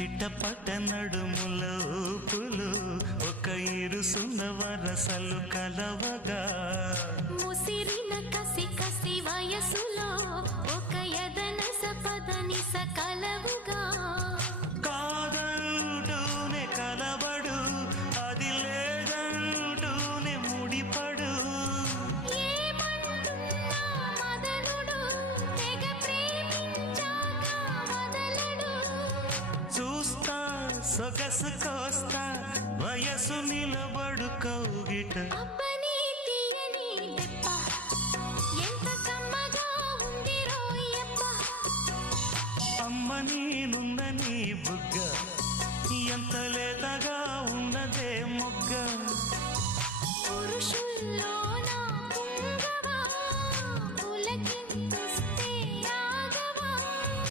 చిట్టపట్ట నడుముల ఊపులు ఒక ఇరుసున్న వరసలు కలవగా. ముసిరిన కసి కసి వయసులో ఒక యదన సపదని సకా సొగసు కోస్తా వయసు నిలబడు కౌగిట. అమ్మ నేనుందని బుగ్గ ఎంత లేతగా ఉన్నదే మొగ్గ. పురుషుల్లో